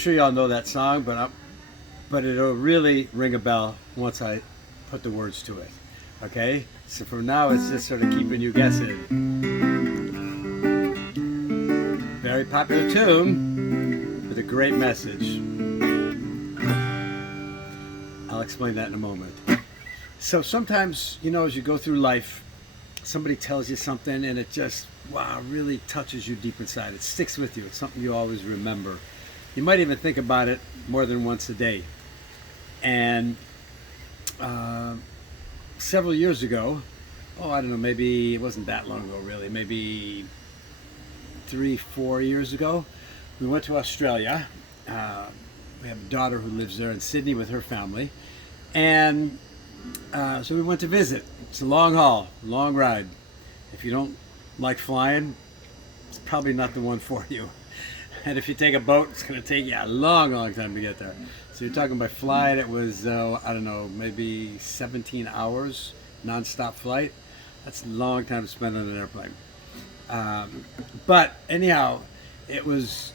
sure y'all know that song, but it'll really ring a bell once I put the words to it. Okay? So for now, it's just sort of keeping you guessing. Very popular tune with a great message. I'll explain that in a moment. So sometimes, as you go through life, somebody tells you something and it just, wow, really touches you deep inside. It sticks with you. It's something you always remember. You might even think about it more than once a day. And several years ago, I don't know, maybe it wasn't that long ago really, maybe 3-4 years ago, we went to Australia. We have a daughter who lives there in Sydney with her family. And so we went to visit. It's a long haul, long ride. If you don't like flying, it's probably not the one for you. And if you take a boat, it's going to take you a long, long time to get there. So you're talking about flight, it was, I don't know, maybe 17 hours, non-stop flight. That's a long time to spend on an airplane. But anyhow, it was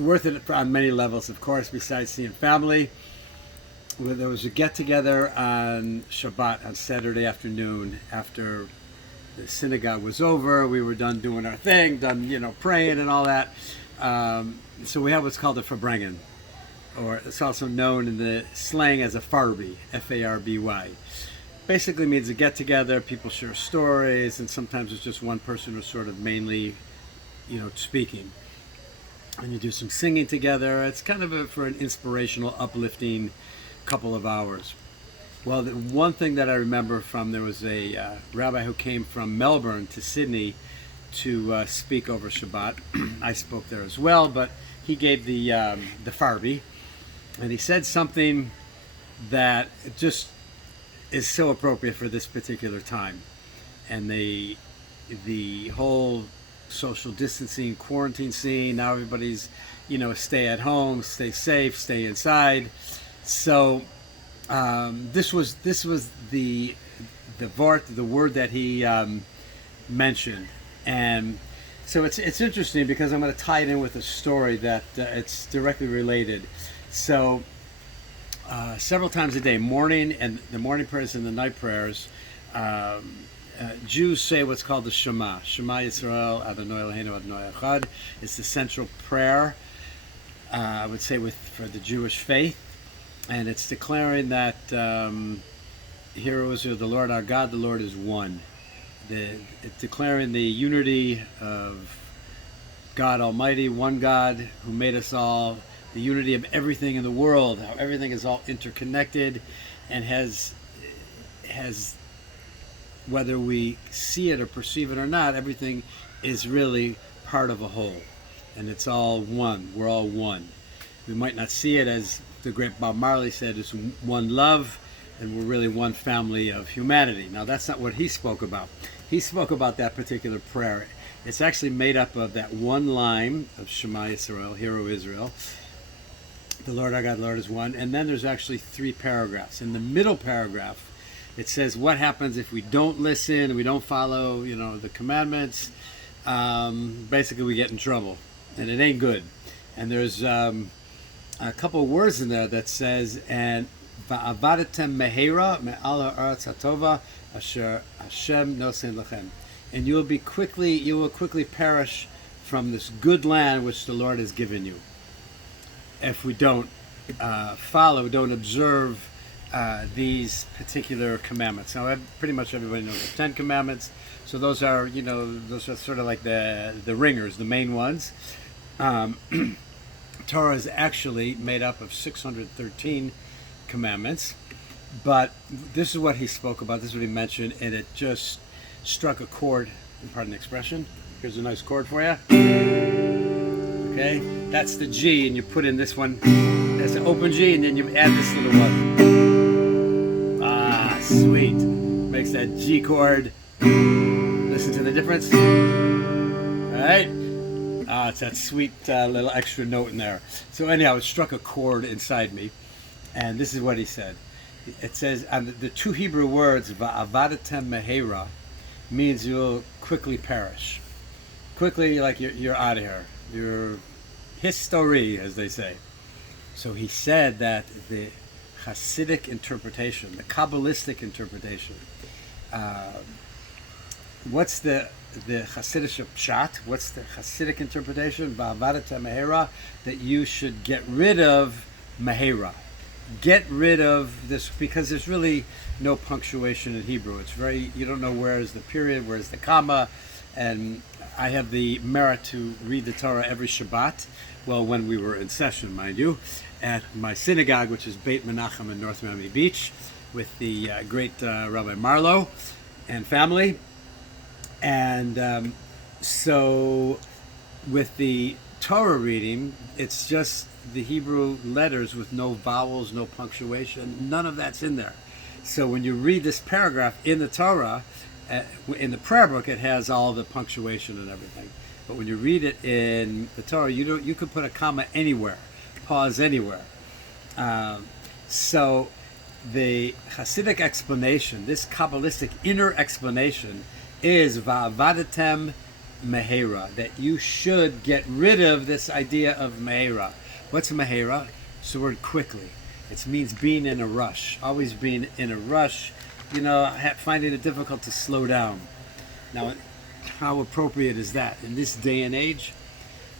worth it on many levels, of course, besides seeing family. There was a get-together on Shabbat, on Saturday afternoon, after the synagogue was over. We were done doing our thing, done, praying and all that. So we have what's called a Farbrengen, or it's also known in the slang as a Farby, F-A-R-B-Y. Basically means a get-together, people share stories, and sometimes it's just one person who's sort of mainly, speaking. And you do some singing together. It's kind of for an inspirational, uplifting couple of hours. Well, the one thing that I remember there was a rabbi who came from Melbourne to Sydney to speak over Shabbat. I spoke there as well, but he gave the Farby, and he said something that just is so appropriate for this particular time, and the whole social distancing, quarantine scene. Now everybody's, stay at home, stay safe, stay inside. So this was the word that he mentioned. And so it's interesting because I'm going to tie it in with a story that it's directly related. So several times a day, morning and the morning prayers and the night prayers, Jews say what's called the Shema. Shema Yisrael, Adonai Eloheinu, Adonai Echad. It's the central prayer, I would say, for the Jewish faith. And it's declaring that Hear, O Israel, the Lord our God, the Lord is one. It's declaring the unity of God Almighty, one God who made us all, the unity of everything in the world, how everything is all interconnected and has, whether we see it or perceive it or not, everything is really part of a whole. And it's all one. We're all one. We might not see it, as the great Bob Marley said, as one love, and we're really one family of humanity. Now, that's not what he spoke about. He spoke about that particular prayer. It's actually made up of that one line of Shema Yisrael, Hear, O Israel, the Lord our God, the Lord is one. And then there's actually 3 paragraphs. In the middle paragraph, it says what happens if we don't listen, we don't follow, the commandments. Basically, we get in trouble, and it ain't good. And there's a couple of words in there that says, and va'avadatem mehera me'al ha'aretz hatova asher Hashem nosen lechem, and you will quickly perish from this good land which the Lord has given you, if we don't don't observe these particular commandments. Now, pretty much everybody knows the 10 commandments. So those are, those are sort of like the ringers, the main ones. Torah is actually made up of 613 commandments. But this is what he spoke about. This is what he mentioned, and it just struck a chord. Pardon the expression. Here's a nice chord for you. Okay, that's the G, and you put in this one. That's the open G, and then you add this little one. Ah, sweet. Makes that G chord. Listen to the difference. All right. Ah, it's that sweet little extra note in there. So anyhow, it struck a chord inside me, and this is what he said. It says, the 2 Hebrew words, va'avadatem mehera, means you'll quickly perish. Quickly, like you're out of here. You're history, as they say. So he said that the Hasidic interpretation, the Kabbalistic interpretation, uh, what's the Hasidic pshat? What's the Hasidic interpretation? Va'avadata mehera, that you should get rid of mehera. Get rid of this, because there's really no punctuation in Hebrew. It's very, you don't know where is the period, where is the comma. And I have the merit to read the Torah every Shabbat. Well, when we were in session, mind you, at my synagogue, which is Beit Menachem in North Miami Beach, with the great Rabbi Marlowe and family. And so with the Torah reading, it's just the Hebrew letters with no vowels, no punctuation, none of that's in there. So when you read this paragraph in the Torah, in the prayer book, it has all the punctuation and everything. But when you read it in the Torah, you could put a comma anywhere, pause anywhere. So the Hasidic explanation, this Kabbalistic inner explanation, is va'avadatem mehera, that you should get rid of this idea of mehera. What's mehera? It's the word quickly. It means being in a rush, always being in a rush, finding it difficult to slow down. Now, how appropriate is that in this day and age,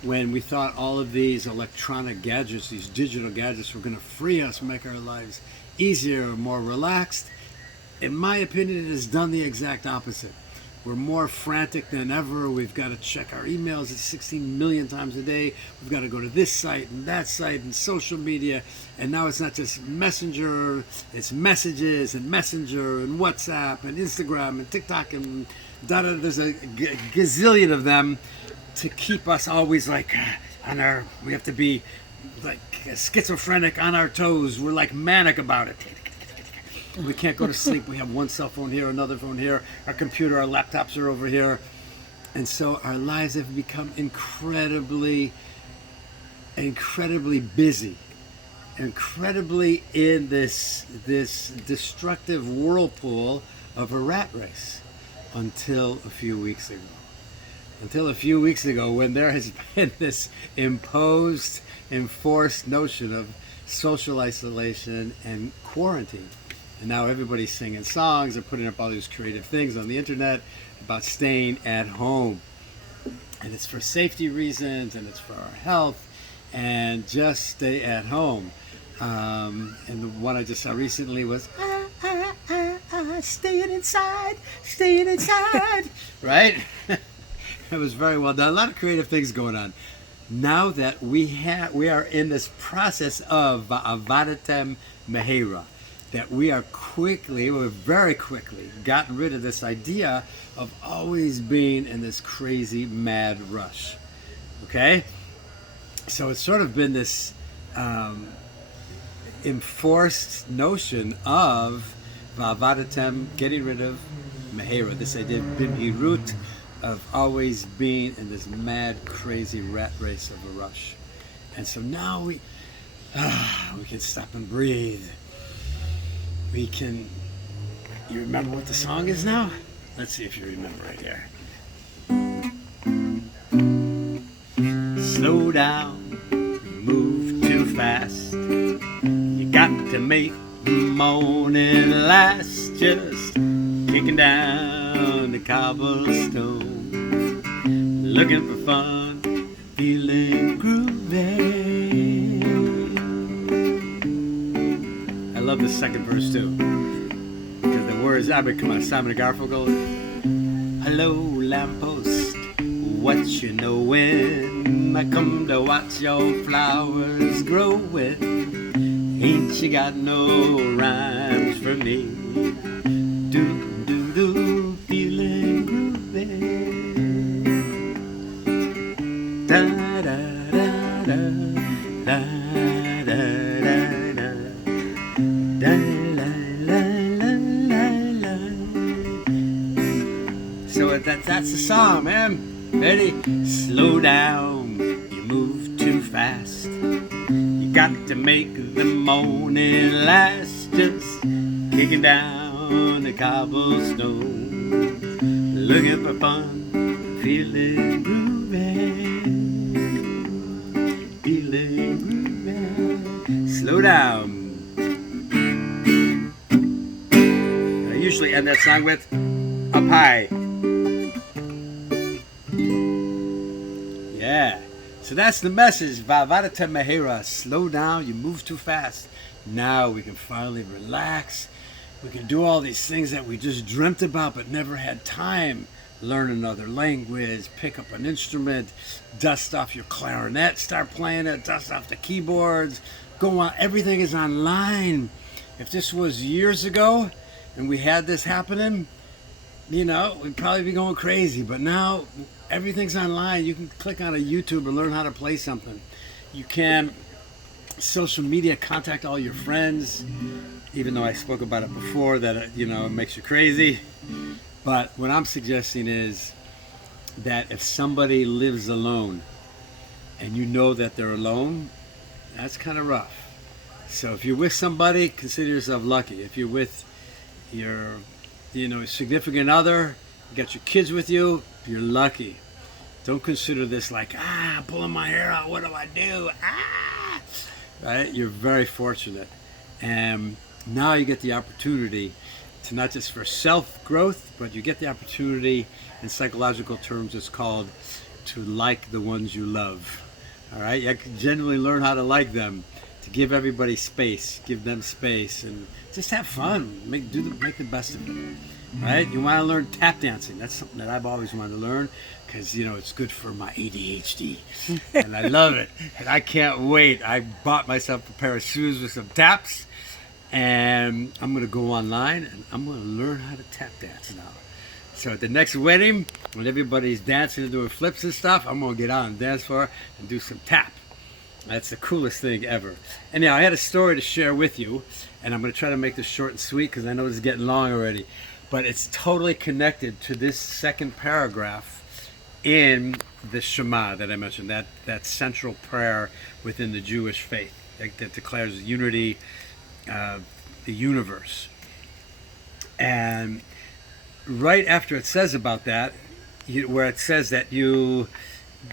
when we thought all of these electronic gadgets, these digital gadgets, were going to free us, make our lives easier, more relaxed? In my opinion, it has done the exact opposite. We're more frantic than ever. We've got to check our emails 16 million times a day. We've got to go to this site and that site and social media. And now it's not just Messenger, it's messages and Messenger and WhatsApp and Instagram and TikTok and there's a gazillion of them to keep us always like we have to be like schizophrenic, on our toes. We're like manic about it. We can't go to sleep. We have one cell phone here, another phone here, our computer, our laptops are over here. And so our lives have become incredibly busy, incredibly in this destructive whirlpool of a rat race until a few weeks ago. When there has been this enforced notion of social isolation and quarantine. And now everybody's singing songs and putting up all these creative things on the internet about staying at home. And it's for safety reasons, and it's for our health, and just stay at home. And the one I just saw recently was, staying inside, right? It was very well done. A lot of creative things going on. Now that we are in this process of va'avadatem mehera, that we've very quickly gotten rid of this idea of always being in this crazy mad rush. Okay? So it's sort of been this enforced notion of va'avadatem, getting rid of mehera, this idea of bimhirut, of always being in this mad, crazy rat race of a rush. And so now we can stop and breathe. You remember what the song is now? Let's see if you remember right here. Slow down, move too fast. You got to make the morning last. Just kicking down the cobblestone, looking for fun, feeling groovy. I love the second verse too, because the words, come on, Simon and Garfunkel. Hello, lamppost, what you knowin'? I come to watch your flowers growin'. Ain't you got no rhymes for me? Do, feeling groovy. Da da da da da da da da da la la la la la. So that's the song, man. Ready? Slow down, you move too fast. You got to make the morning last. Just kicking down the cobblestone, looking for fun, feeling groovy, feeling groovy. slow down. I usually end that song with up high. Yeah. So that's the message. Vavadata Mehera. Slow down. You move too fast. Now we can finally relax. We can do all these things that we just dreamt about but never had time. Learn another language, pick up an instrument, dust off your clarinet, start playing it, dust off the keyboards, go on. Everything is online. If this was years ago and we had this happening, you know, we'd probably be going crazy. But now everything's online. You can click on a YouTube and learn how to play something. You can social media, contact all your friends, even though I spoke about it before that, you know, it makes you crazy. But what I'm suggesting is that if somebody lives alone and you know that they're alone, that's kind of rough. So if you're with somebody, consider yourself lucky. If you're with your, you know, significant other, you got your kids with you, you're lucky. Don't consider this like, I'm pulling my hair out, what do I do? Right? You're very fortunate. And now you get the opportunity to not just for self-growth, but you get the opportunity, in psychological terms, it's called to like the ones you love. All right? You can genuinely learn how to like them, to give everybody space, give them space, and just have fun. Make the best of it. Right? You want to learn tap dancing. That's something that I've always wanted to learn because, you know, it's good for my ADHD. And I love it. And I can't wait. I bought myself a pair of shoes with some taps. And I'm going to go online and I'm going to learn how to tap dance now. So at the next wedding, when everybody's dancing and doing flips and stuff, I'm going to get on the dance floor and do some tap. That's the coolest thing ever. Anyhow, I had a story to share with you, and I'm going to try to make this short and sweet because I know it's getting long already. But it's totally connected to this second paragraph in the Shema that I mentioned, that central prayer within the Jewish faith that declares unity, the universe. And right after it says about that, where it says that you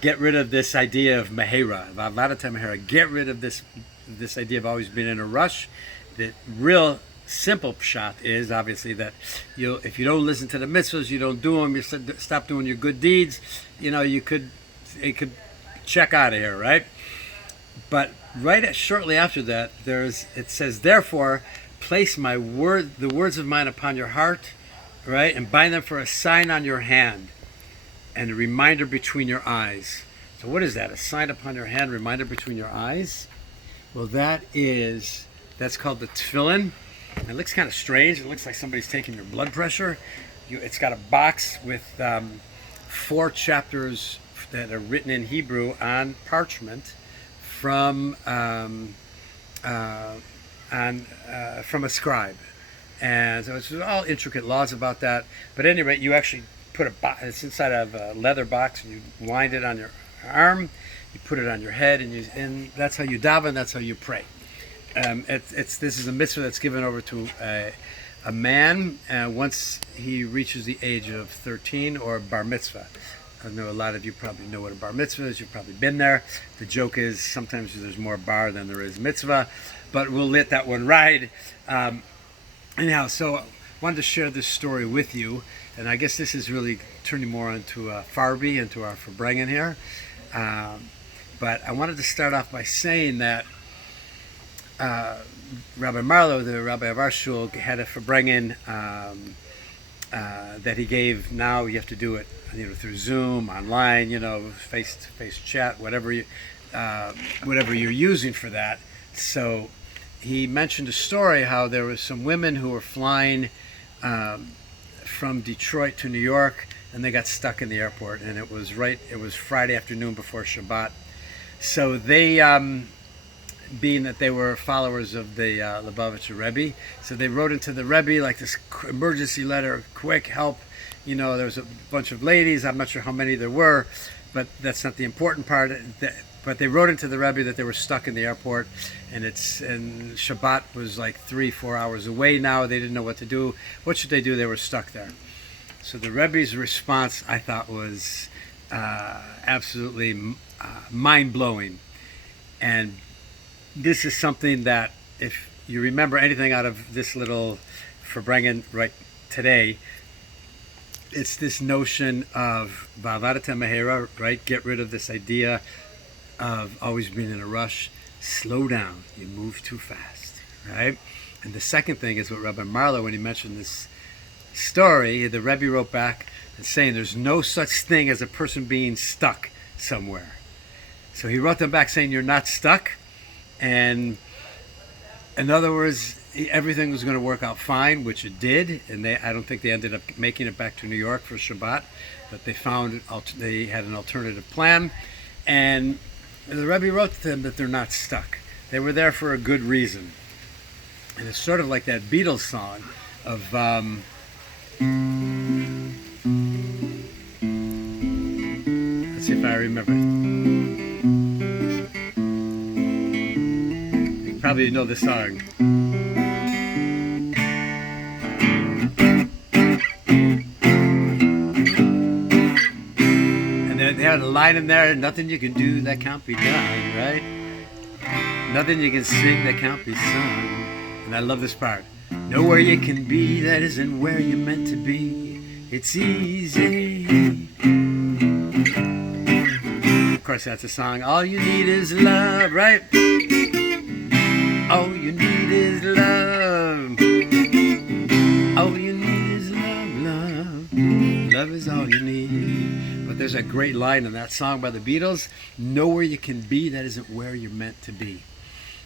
get rid of this idea of Mehera, Vavadata Mehera, get rid of this idea of always being in a rush. The real simple pshat is obviously that if you don't listen to the mitzvahs, you don't do them, you stop doing your good deeds, you know, it could check out of here, right? But shortly after that, it says, therefore, place the words of mine upon your heart, right, and bind them for a sign on your hand, and a reminder between your eyes. So what is that? A sign upon your hand, reminder between your eyes? Well, that's called the tefillin. It looks kind of strange. It looks like somebody's taking your blood pressure. It's got a box with 4 chapters that are written in Hebrew on parchment from a scribe. And so it's all intricate laws about that. But at any rate, you actually put it's inside of a leather box, and you wind it on your arm, you put it on your head, and that's how you daven, that's how you pray. This is a mitzvah that's given over to a man once he reaches the age of 13, or bar mitzvah. I know a lot of you probably know what a bar mitzvah is. You've probably been there. The joke is sometimes there's more bar than there is mitzvah, but we'll let that one ride. Anyhow, so I wanted to share this story with you, and I guess this is really turning more into Farby, into our Verbringen here. But I wanted to start off by saying that Rabbi Marlowe, the rabbi of our shul, had a Verbringen that he gave. Now you have to do it, you know, through Zoom, online, you know, face-to-face chat, whatever you're using for that. So he mentioned a story how there was some women who were flying from Detroit to New York, and they got stuck in the airport, and it was Friday afternoon before Shabbat. So they, being that they were followers of the Lubavitcher Rebbe, so they wrote into the Rebbe like this emergency letter, quick help. You know, there was a bunch of ladies, I'm not sure how many there were, but that's not the important part. But they wrote into the Rebbe that they were stuck in the airport, and Shabbat was like 3-4 hours away now. They didn't know what to do. What should they do? They were stuck there. So the Rebbe's response, I thought, was absolutely mind-blowing. And this is something that, if you remember anything out of this little Verbringen right today, it's this notion of Vavarata Mahera, right? Get rid of this idea of always being in a rush. Slow down. You move too fast, right? And the second thing is what Rabbi Marlow, when he mentioned this story, the Rebbe wrote back and saying there's no such thing as a person being stuck somewhere. So he wrote them back saying you're not stuck, and in other words, everything was going to work out fine, which it did. And I don't think they ended up making it back to New York for Shabbat, but they had an alternative plan, and the Rebbe wrote to them that they're not stuck. They were there for a good reason, and it's sort of like that Beatles song of. Let's see if I remember it. You probably know the song. And they had a line in there, nothing you can do that can't be done, right? Nothing you can sing that can't be sung. And I love this part. Nowhere you can be that isn't where you're meant to be. It's easy. Of course, that's a song. All you need is love, right? All you need is love. All you need is love, love. Love is all you need. But there's a great line in that song by the Beatles. Nowhere you can be that isn't where you're meant to be.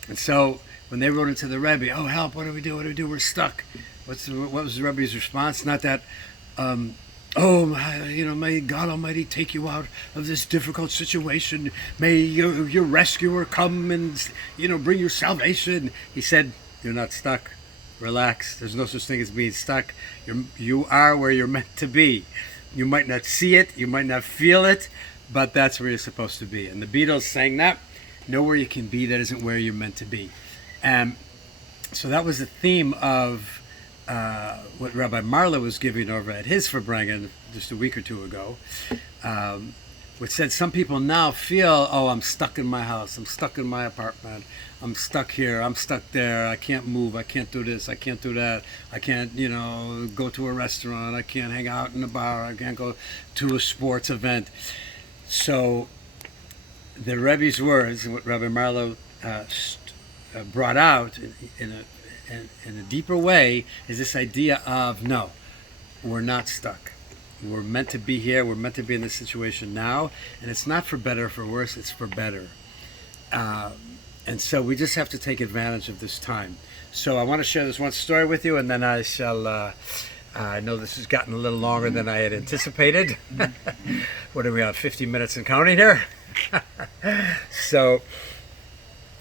And so when they wrote into the Rebbe, oh help, what do we do? What do we do? We're stuck. What was the Rebbe's response? Not that, may God Almighty take you out of this difficult situation. May your rescuer come and, bring your salvation. He said, you're not stuck. Relax. There's no such thing as being stuck. You are where you're meant to be. You might not see it. You might not feel it, but that's where you're supposed to be. And the Beatles sang that. Nowhere you can be that isn't where you're meant to be. So that was the theme of what Rabbi Marlow was giving over at his Verbringen just a week or two ago, which said some people now feel, oh, I'm stuck in my house, I'm stuck in my apartment, I'm stuck here, I'm stuck there, I can't move, I can't do this, I can't do that, I can't, go to a restaurant, I can't hang out in a bar, I can't go to a sports event. So the Rebbe's words, and what Rabbi Marlow brought out in a deeper way, is this idea of, no, we're not stuck. We're meant to be here. We're meant to be in this situation now. And it's not for better or for worse. It's for better. And so we just have to take advantage of this time. So I want to share this one story with you, and then I shall... I know this has gotten a little longer than I had anticipated. What are we on, 50 minutes and counting here? So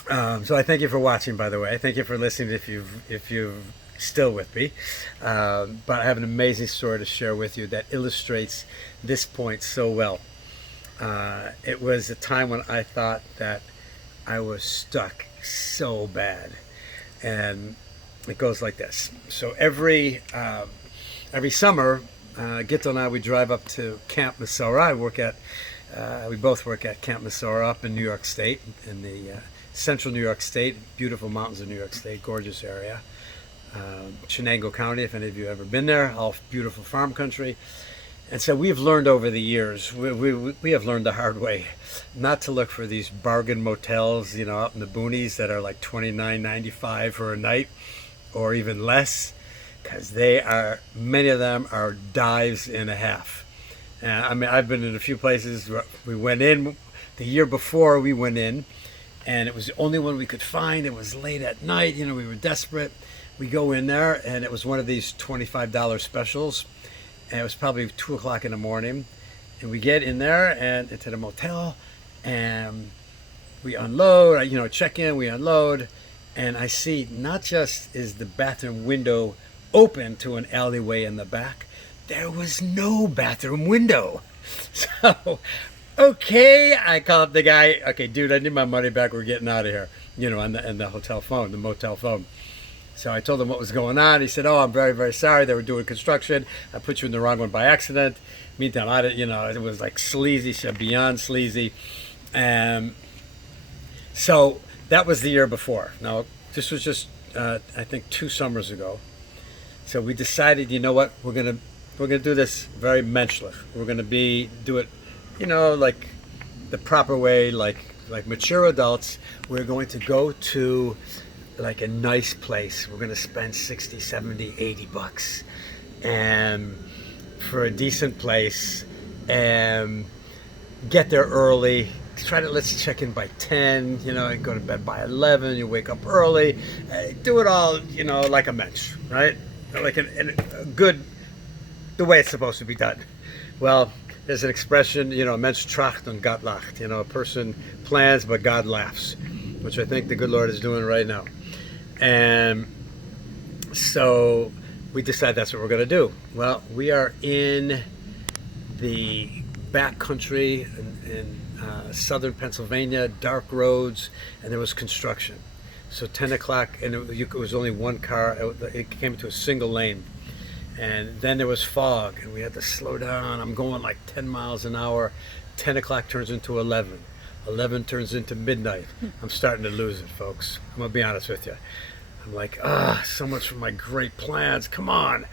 I thank you for watching, by the way. I thank you for listening if you're still with me. But I have an amazing story to share with you that illustrates this point so well. It was a time when I thought that I was stuck so bad. And it goes like this. So every summer, Gittel and I, we drive up to Camp Mesorah. We both work at Camp Mesorah up in New York State, in the central New York State, beautiful mountains of New York State, gorgeous area. Chenango County, if any of you have ever been there, all beautiful farm country. And so we've learned over the years, we have learned the hard way, not to look for these bargain motels, out in the boonies that are like $29.95 for a night, or even less, because many of them are dives and a half. And I've been in a few places where we went in, the year before we went in, and it was the only one we could find. It was late at night, we were desperate. We go in there, and it was one of these $25 specials, and it was probably 2 o'clock in the morning. And we get in there and into the motel, and we unload, check in, we unload, and I see not just is the bathroom window open to an alleyway in the back, there was no bathroom window. So, okay, I call up the guy, okay, dude, I need my money back, we're getting out of here, on the hotel phone, the motel phone. So I told him what was going on. He said, oh, I'm very, very sorry. They were doing construction. I put you in the wrong one by accident. Meantime, it was like sleazy, beyond sleazy. So that was the year before. Now, this was just, I think, 2 summers ago. So we decided, you know what, we're gonna do this very menschlich. We're gonna do it, like the proper way, like mature adults. We're going to go to like a nice place. We're gonna spend 60, 70, 80 bucks and for a decent place and get there early. Let's check in by 10, and go to bed by 11, you wake up early, do it all, like a mensch, right? Like a good, the way it's supposed to be done. Well, there's an expression, Mensch tracht und Gott lacht. A person plans, but God laughs, which I think the good Lord is doing right now. And so we decide that's what we're going to do. Well, we are in the back country in southern Pennsylvania, dark roads, and there was construction. So 10 o'clock, and it was only one car. It came to a single lane. And then there was fog, and we had to slow down. I'm going like 10 miles an hour. 10 o'clock turns into 11. 11 turns into midnight. I'm starting to lose it, folks. I'm going to be honest with you. I'm like, so much for my great plans. Come on.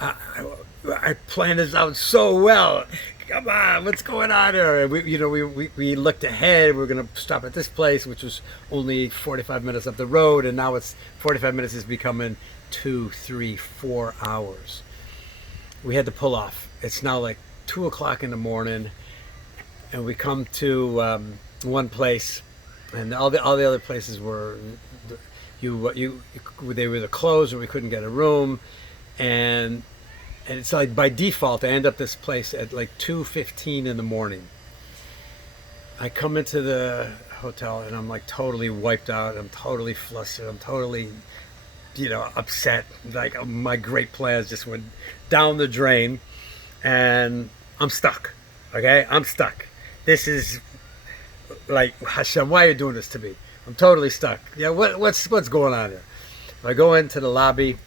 I planned this out so well. Come on, what's going on here? We looked ahead. We were going to stop at this place, which was only 45 minutes up the road, and now it's 45 minutes is becoming 2, 3, 4 hours. We had to pull off. It's now like 2 o'clock in the morning, and we come to one place, and all the other places were they were either closed or we couldn't get a room, and it's like by default I end up this place at like 2:15 in the morning. I come into the hotel and I'm like totally wiped out. I'm totally flustered. I'm totally, upset. Like my great plans just went down the drain, and I'm stuck. Okay, I'm stuck. This is like, Hashem, why are you doing this to me? I'm totally stuck. What's going on here? I go into the lobby,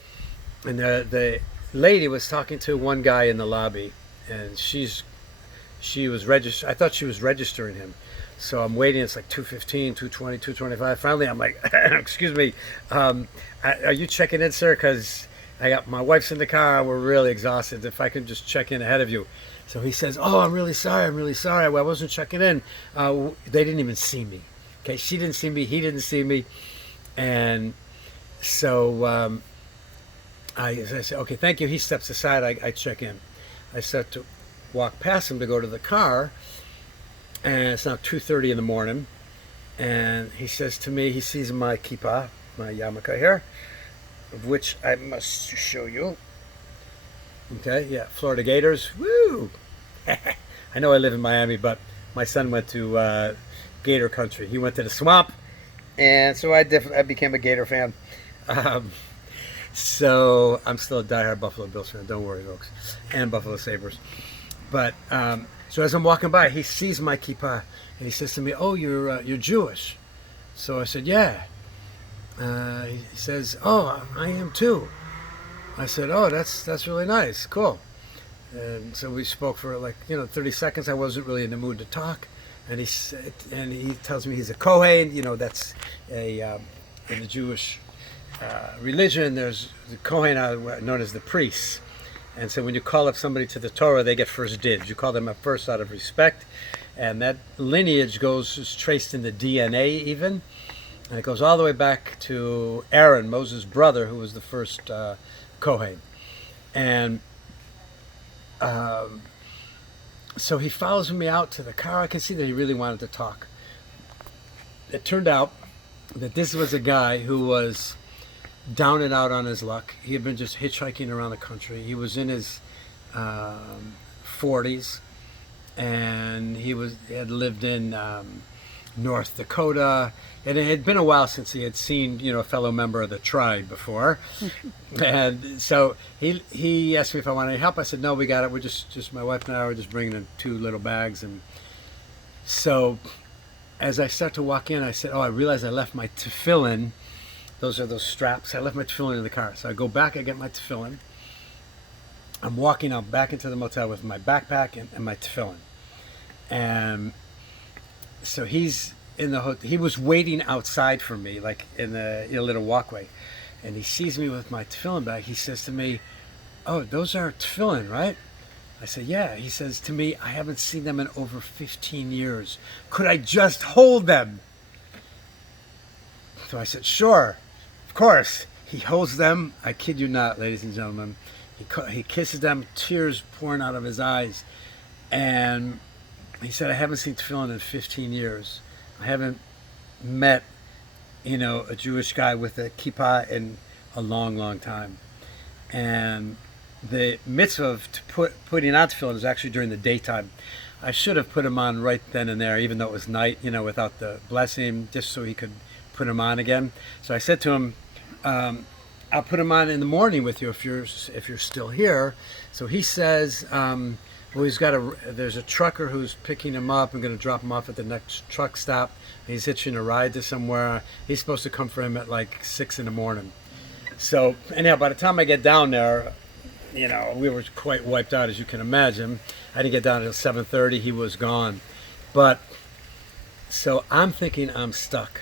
and the lady was talking to one guy in the lobby, and she was registered. I thought she was registering him, so I'm waiting. It's like 2:15, 2:20, 2:25. Finally, I'm like, excuse me, are you checking in, sir? Because I got my wife's in the car. We're really exhausted. If I can just check in ahead of you. So he says, oh, I'm really sorry. Well, I wasn't checking in. They didn't even see me. Okay, she didn't see me. He didn't see me, and so. I said, okay, thank you. He steps aside. I check in. I start to walk past him to go to the car, and it's now 2:30 in the morning, and he says to me, he sees my kippah, my yarmulke here, of which I must show you. Okay, yeah, Florida Gators, woo! I know I live in Miami, but my son went to Gator country. He went to the swamp, and so I became a Gator fan. So I'm still a diehard Buffalo Bills fan. Don't worry, folks, and Buffalo Sabres. But so as I'm walking by, he sees my kippah, and he says to me, "Oh, you're Jewish." So I said, "Yeah." He says, "Oh, I am too." I said, "Oh, that's really nice, cool." And so we spoke for like 30 seconds. I wasn't really in the mood to talk, and he tells me he's a Kohen. That's a in the Jewish religion, there's the Kohen known as the priests, and so when you call up somebody to the Torah, they get first dibs. You call them up first out of respect, and that lineage is traced in the DNA even, and it goes all the way back to Aaron, Moses' brother, who was the first Kohen. And so he follows me out to the car. I can see that he really wanted to talk. It turned out that this was a guy who was down and out on his luck. He had been just hitchhiking around the country. He was in his 40s, and he had lived in North Dakota, and it had been a while since he had seen a fellow member of the tribe before. And so he asked me if I wanted any help. I said, no, we got it. We're just my wife and I were just bringing in 2 little bags. And so as I start to walk in, I said, oh, I realized I left my tefillin. Those are those straps. I left my tefillin in the car. So I go back, I get my tefillin. I'm walking out back into the motel with my backpack and my tefillin. And so he's in the hotel. He was waiting outside for me, like in a little walkway, and he sees me with my tefillin bag. He says to me, "Oh, those are tefillin, right?" I said, "Yeah." He says to me, "I haven't seen them in over 15 years. Could I just hold them?" So I said, "Sure, of course." He holds them. I kid you not, ladies and gentlemen. He kisses them, tears pouring out of his eyes, and he said, "I haven't seen tefillin in 15 years. I haven't met, a Jewish guy with a kippah in a long, long time." And the mitzvah of putting on tefillin is actually during the daytime. I should have put him on right then and there, even though it was night, without the blessing, just so he could put him on again. So I said to him, "I'll put him on in the morning with you if you're still here." So he says, "Well, there's a trucker who's picking him up. I'm going to drop him off at the next truck stop. He's hitching a ride to somewhere. He's supposed to come for him at like 6 in the morning." So anyhow, by the time I get down there, we were quite wiped out, as you can imagine. I didn't get down until 7:30. He was gone. But so I'm thinking I'm stuck.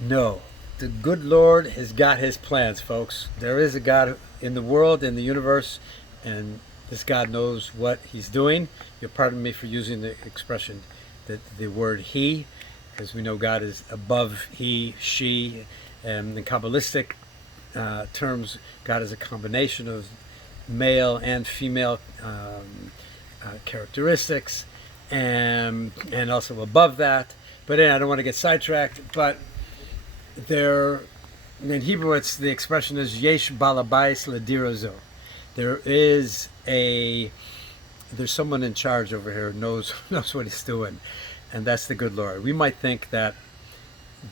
No, the good Lord has got his plans, folks. There is a God in the world, in the universe, and this God knows what he's doing. You'll pardon me for using the expression, the word he, because we know God is above he, she, and in Kabbalistic terms, God is a combination of male and female characteristics, and also above that. But I don't want to get sidetracked. But in Hebrew, the expression is yesh balabais ledirazo. There's someone in charge over here who knows what he's doing, and that's the good Lord. We might think that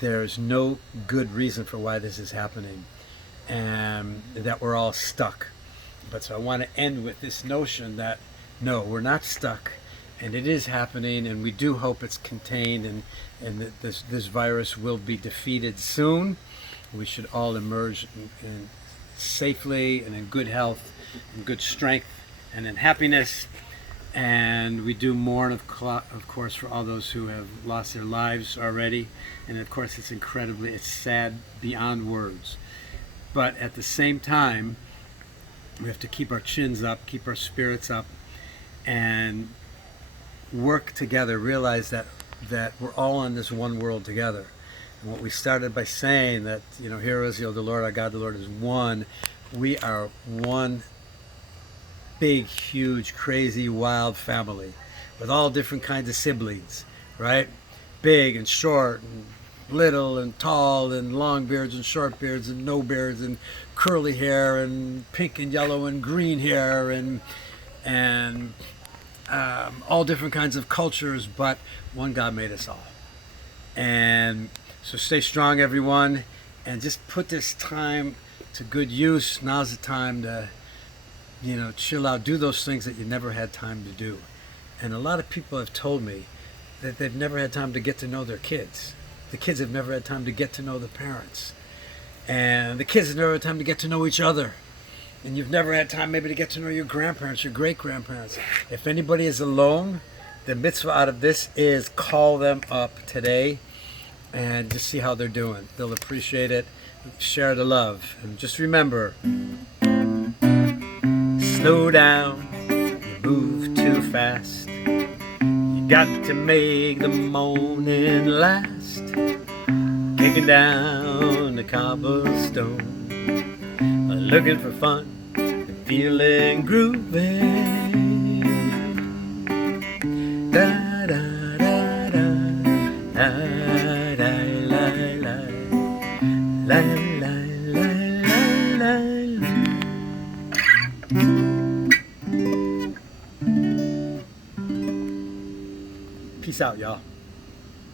there's no good reason for why this is happening, and that we're all stuck. But so I want to end with this notion that no, we're not stuck, and it is happening, and we do hope it's contained, and that this virus will be defeated soon. We should all emerge in safely and in good health, in good strength, and in happiness. And we do mourn, of course, for all those who have lost their lives already. And of course, it's sad beyond words. But at the same time, we have to keep our chins up, keep our spirits up, and work together. Realize that we're all in this one world together. And what we started by saying that, hear Israel, the Lord our God, the Lord is one. We are one big, huge, crazy, wild family with all different kinds of siblings, right? Big and short and little and tall and long beards and short beards and no beards and curly hair and pink and yellow and green hair and all different kinds of cultures, but one God made us all. And so stay strong, everyone, and just put this time to good use. Now's the time to chill out, do those things that you never had time to do. And a lot of people have told me that they've never had time to get to know their kids. The kids have never had time to get to know the parents. And the kids have never had time to get to know each other. And you've never had time maybe to get to know your grandparents, your great-grandparents. If anybody is alone, the mitzvah out of this is call them up today and just see how they're doing. They'll appreciate it. Share the love. And just remember, slow down, you move too fast. You got to make the morning last. Kicking down the cobblestone, looking for fun and feeling groovy. Da da da da, la la la la, la la la la la. Peace out, y'all.